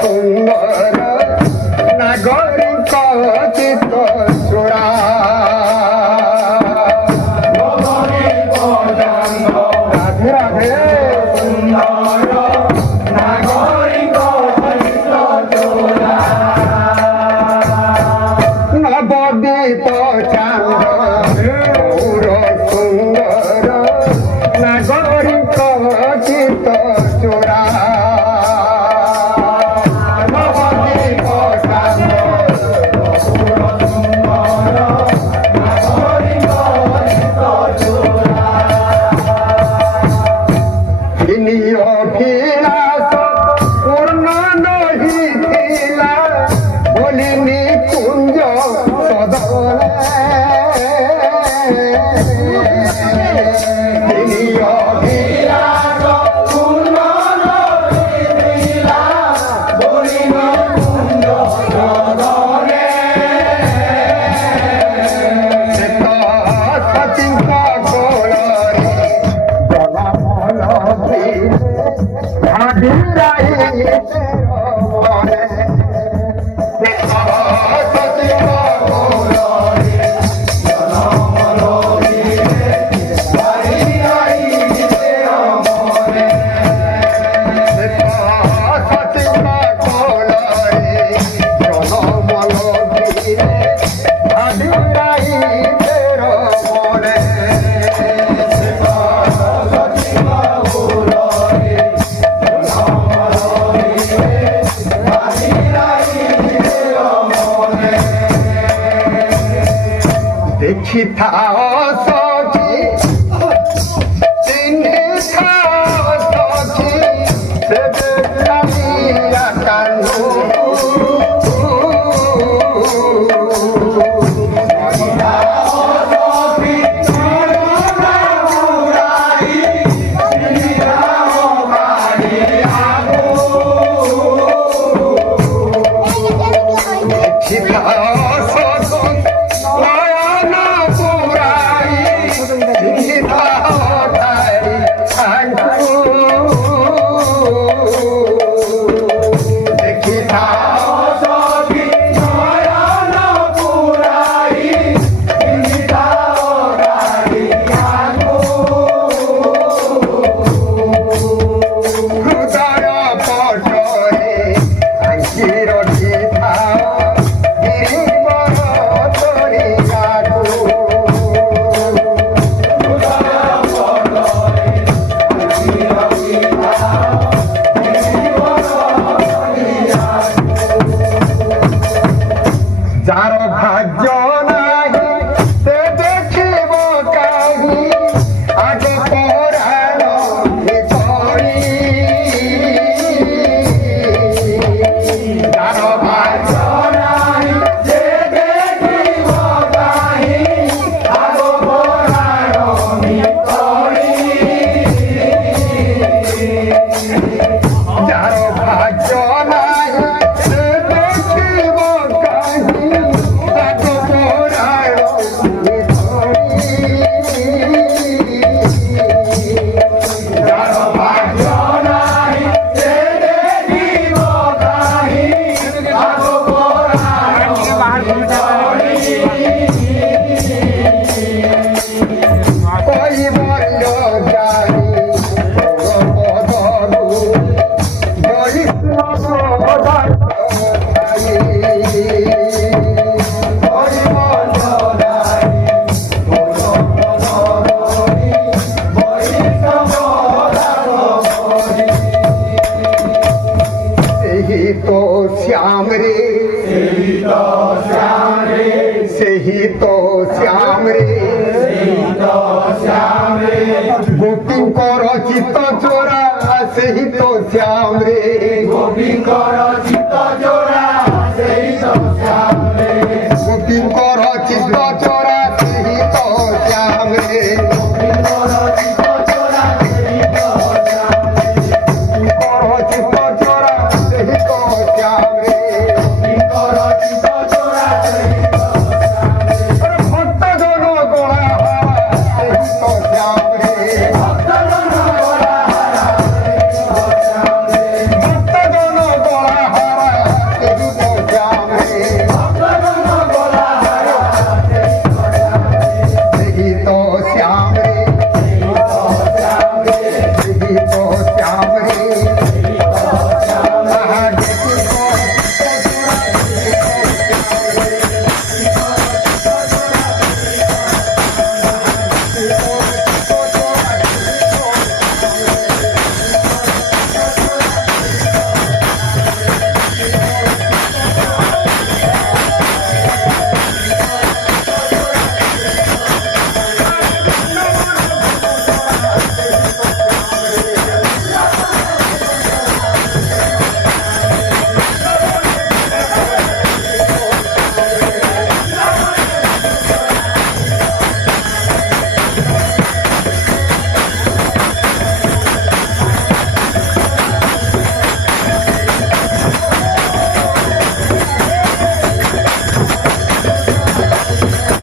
সুন্দর নাগরিক চিত্ত চোরা রাধে রাধে নবদ্বীপ চাঁদ সুন্দর নাগরিক চিত্ত চোরা অভিলাষ পূর্ণ নহিলা বলিনি কুঞ্জ সদনে অভিলাষ পূর্ণ নহিলা বলিনি কুঞ্জ সদনে সচিন্ত গোলরে জলমল দেখি থাও সখী চিনি থাও সখী সেবে কামিয়া কানু যার ভাগ্য নাহি সে দেখিব কাহি আগে পরাণ ভিতরি যার ভাগ্য নাহি সে দেখিব কাহি আগে পরাণ ভিতরি যার ভাগ্য নাহি সে দেখিব কাহি तो श्याम रे सही तो श्याम रे गोपी कर चित्त चोरा सही तो श्याम रे गोपी कर